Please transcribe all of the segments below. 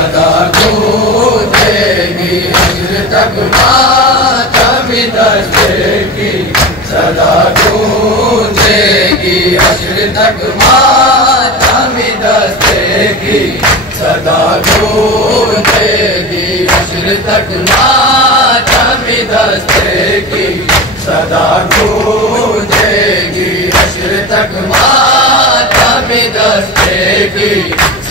صدا گونجے گی حشر تک ماتم دستے کی صدا گونجے گی حشر تک ماتم دستے کی صدا گونجے گی حشر تک ماتم دستے کی صدا گونجے گی حشر تک ماتم دستے کی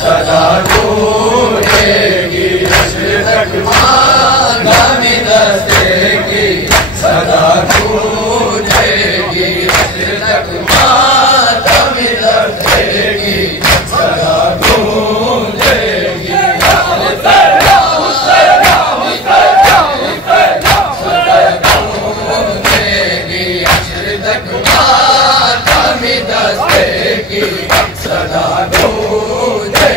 صدا گونجے گی حشر تک ماتم دستے کی صدا گونجے گی حشر تک ماتم دستے کی صدا گونجے گی حشر تک ماتم دستے کی صدا گونجے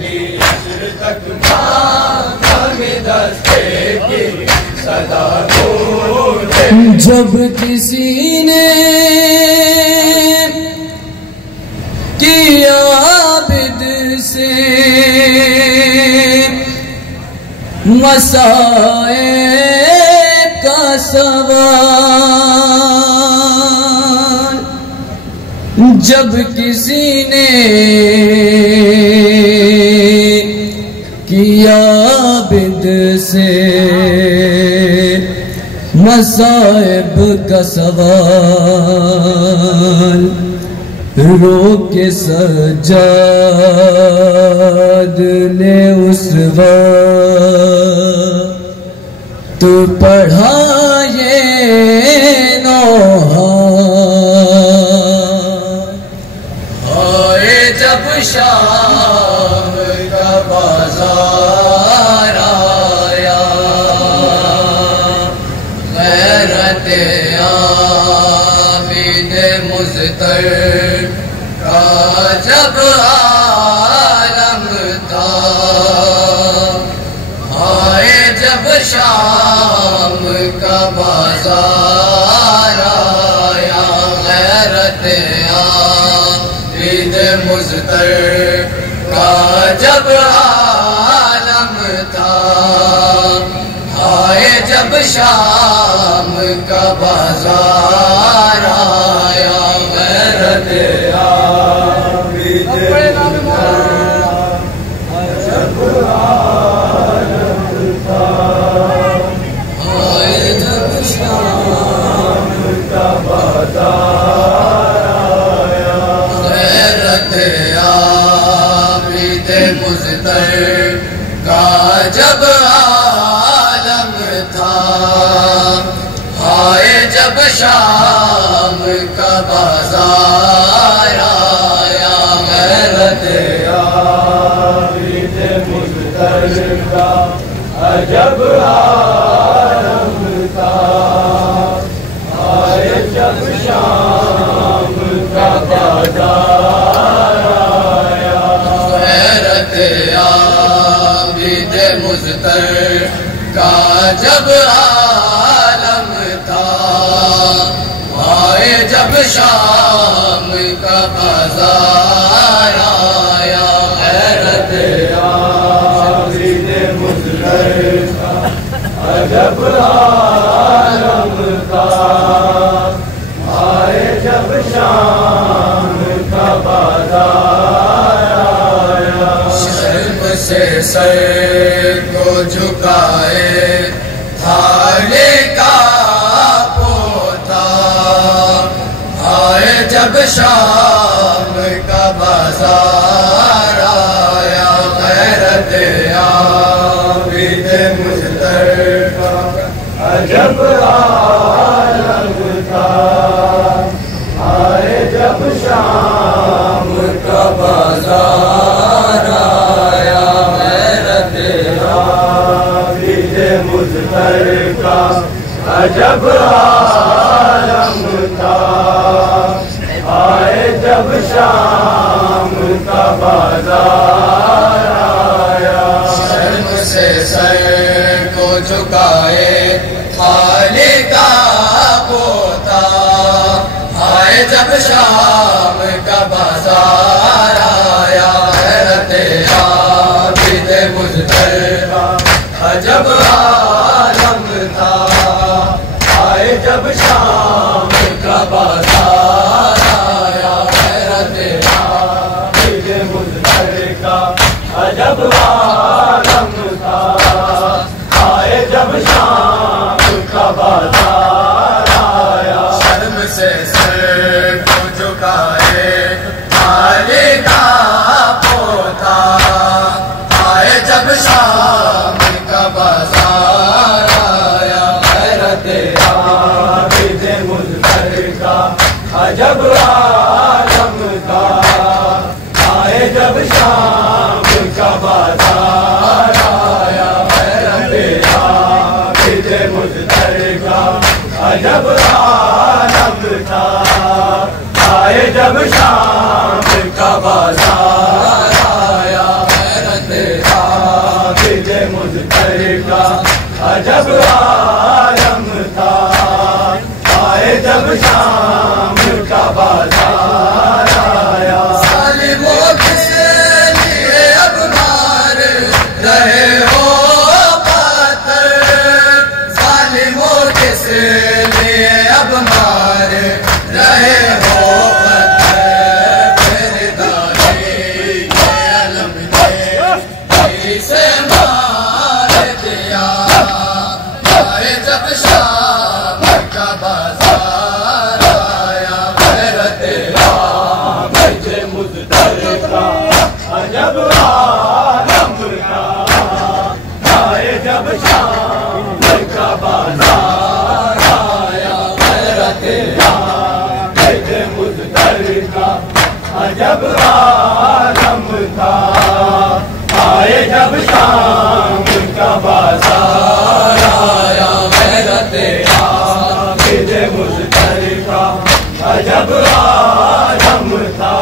گی حشر تک ماتم دستے کی صدا گونجے گی جب کسی نے کیا عابد سے مصائب کا سوال، جب کسی نے کیا عابد سے مصائب کا سوال، رو کے سجاد نے اس وقت پڑھا یہ نوحہ، آئے جب شام کا بازار آیا، غیرت عابد مضطر کا جب عالم تھا، آئے جب شام کا بازار آیا، غیرت عابد مضطر کا جب عالم تھا، آئے جب شام کا بازار آیا، غیرت عابد جب عالم تھا، آئے جب شام کا بازار آیا، غیرت عابد مضطر کا جب عالم تھا، آئے جب شام کا بازار آیا، غیرت عابد مضطر کا جب عالم تھا، آئے جب شام کا بازار آیا، غیرت عابد مضطر کا جب عالم تھا، آئے جب شام کا بازار آیا، غیرت عابد مضطر کا جب عالم تھا، آئے جب شام کا بازار آیا، شرم سے سر کو جھکائے تھالے کا پوتا، آئے جب شام کا بازار آیا، غیرت عابد مضطر کا جب عالم تھا، آئے جب شام کا بازار آیا، غیرت عابد مضطر کا جب عالم تھا، آئے جب شام کا بازار آیا، شرم سے سر کو جھکائے خالق کا پوتا، آئے جب شام کا بازار آیا حیرت عابد مجتبی عجب عالم تھا آئے جب شام کا بازار آیا حیرت عابد مجتبی عجب عالم تھا آئے جب شام کا بازار آیا شرم سے سر کو جھکائے مالے کا پوتا آئے جب شام کا بازار آیا حیرت عابد مجتبی عجب عالم تھا آئے جب شام کا بازار آیا حیرت عابد مجتبی عجب عالم تھا آئے جب شام کا بازار آیا حیرت عابد مجتبی عجب عالم تھا آئے جب شام کا بازار آیا ظالموں کے لیے اب مار رہے ہو پاتر ظالموں کے لیے اب مار رہے ہو پتھر میرے داڑھی کے علم نے سے مار دیا آئے جب شام کا بازار آیا حیرت عابد مجتبی عجب عالم تھا آئے جب شام کا بازار آیا حیرت عابد مجتبی عجب عالم تھا آئے جب شام کا بازار آیا حیرت عابد مجتبی عجب عالم تھا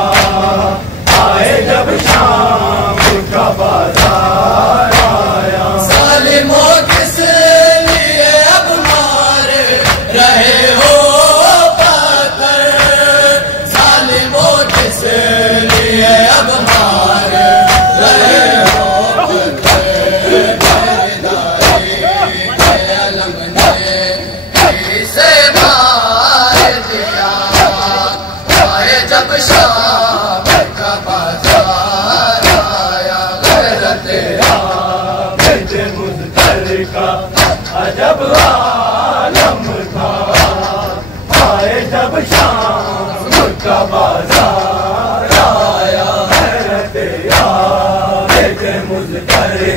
آئے جب شام کا بازار آیا ظالموں کس لیے اب مار رہے ہو پاتر ظالموں کس لیے اب مار رہے ہو پتھر میرے داڑھی کے علم نے سے مار دیا آئے جب شام کا بازار آیا حیرت عابد مجتبی عجب عالم تھا آئے جب شام کا بازار آیا حیرت عابد مجتبی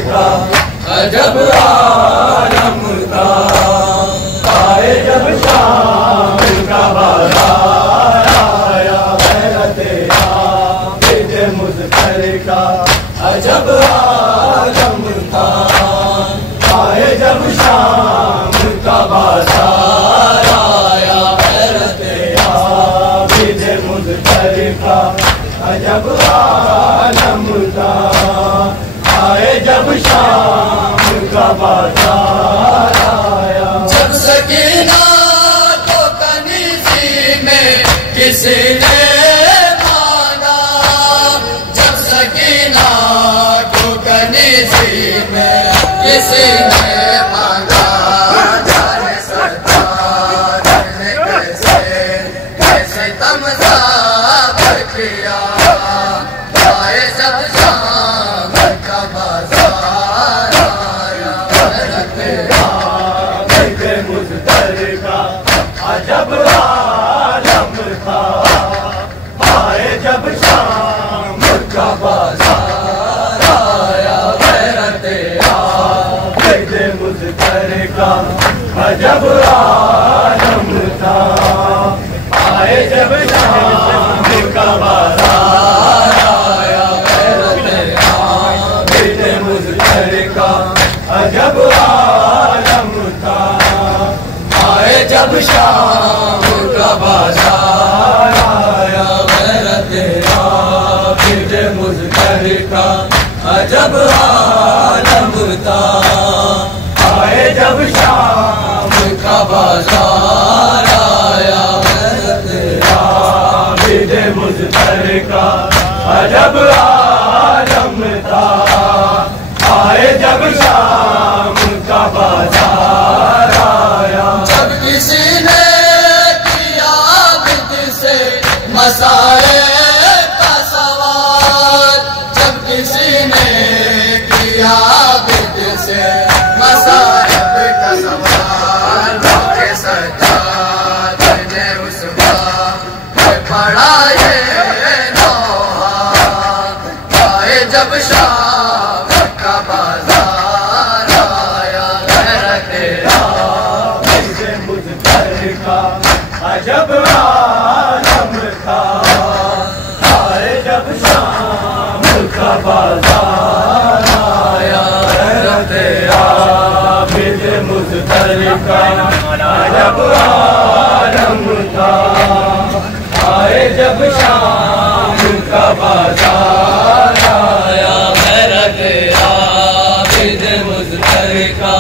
عجب عالم تھا آئے جب شام کا بازار آیا حیرت عابد مجتبی عجب عالم تھا آئے جب شام کا بازار آیا حیرت عابد مجتبی عجب عالم تھا آئے جب شام کا بازار آیا جب سکینہ کو کنیزی میں کسی نے مانگا جب سکینہ کو کنیزی میں کسی نے مانگا جانے سرکار نے کیسے تمثال کیا آئے جب شام کا بازار آیا حیرت عابد مجتبی عجب عالم تھا آئے جب شام کا بازار آیا حیرت عابد مجتبی عجب عالم تھا آئے جب شام کا بازار آیا حیرت عابد مجتبی عجب عالم تھا آئے جب شام کا بازار آیا حیرت عابد مجتبی عجب عالم تھا آئے جب شام کا بازار آیا حیرت جب شام کا بازار آیا جب کسی نے کیا عابد سے مسائل کا سوال جب کسی نے کیا عابد سے مسائل کا سوال کے سجاد نے اس وقت پڑھا یہ نوحہ آئے جب شام کا بازار آیا غیرت عابد مظفر کا عجب عالم تھا آئے جب شام کا بازار آیا غیرت عابد مظفر کا عجب عالم تھا آئے جب شام کا بازار آیا غیرت عابد مظفر کا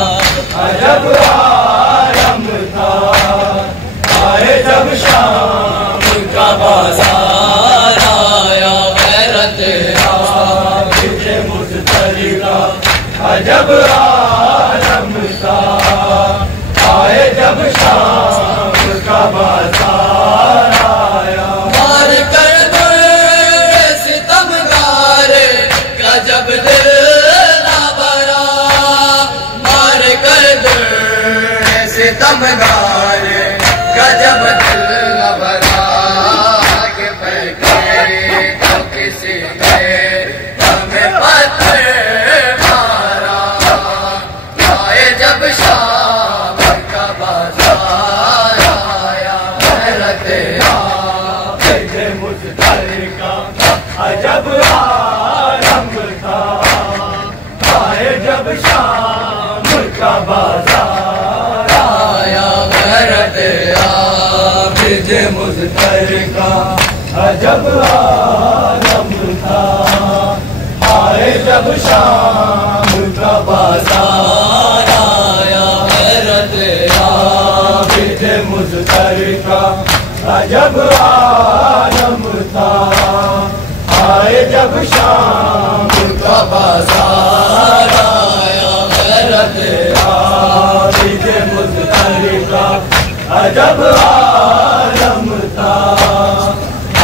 عجب عالم تھا آئے جب شام کا بازار آیا غیرت عابد مظفر کا عجب عالم تھا آئے جب شام کا بازار آیا مار کر در ستمگار کا جب دل نہ بھرا مار کر در ستمگار کا جب دل نہ بھرا کہ پھینکے تو کسی نے ہمیں پتھر مارا آئے جب شام کا بازار آیا غیرت عابد مظفر کا عجب عالم تھا آئے جب شام کا بازار آیا غیرت عابد مظفر کا عجب عالم تھا آئے جب شام کا بازار آیا غیرت عابد مظفر کا عجب عالم تھا آئے جب شام کا بازار آیا غیرت عابد مظفر کا عجب عالم تھا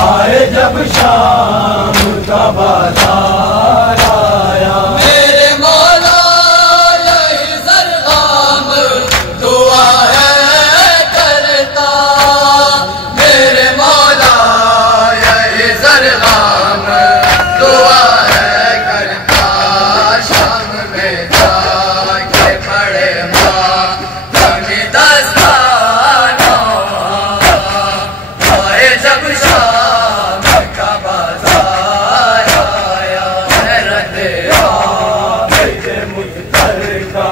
آئے جب شام کا بازار آیا میرے مولا یہی زرغام دعا ہے کرتا میرے مولا یہی زرغام دعا ہے کرتا شام میں جا کے پڑے ماں اپنی دستانوں آئے جب شام کا بازار آیا غیرت عابد مظفر کا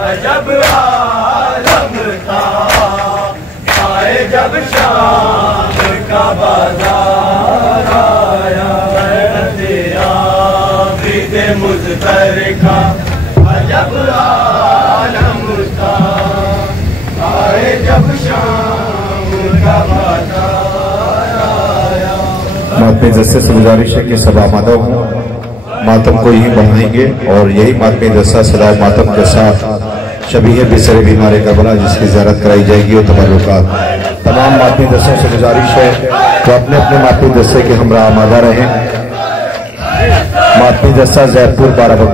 عجب عالم تھا آئے جب شام کا بازار آیا غیرت عابد مظفر کا عجب عالم تھا آئے جب شام کا بازار آیا ماتم جسے سے گزارش ہے کہ سب آمادہ ہوں ماتم کو یہی بڑھائیں گے اور یہی ماتم جسہ صدا ماتم کے ساتھ شبیہ بسر بیمار کربلا جس کی زیارت کرائی جائے گی اور تبرکات تمام ماتم جسوں سے گزارش ہے کہ اپنے اپنے ماتم جسے کے ہمراہ آمادہ رہیں ماتم جسہ زیدپور 12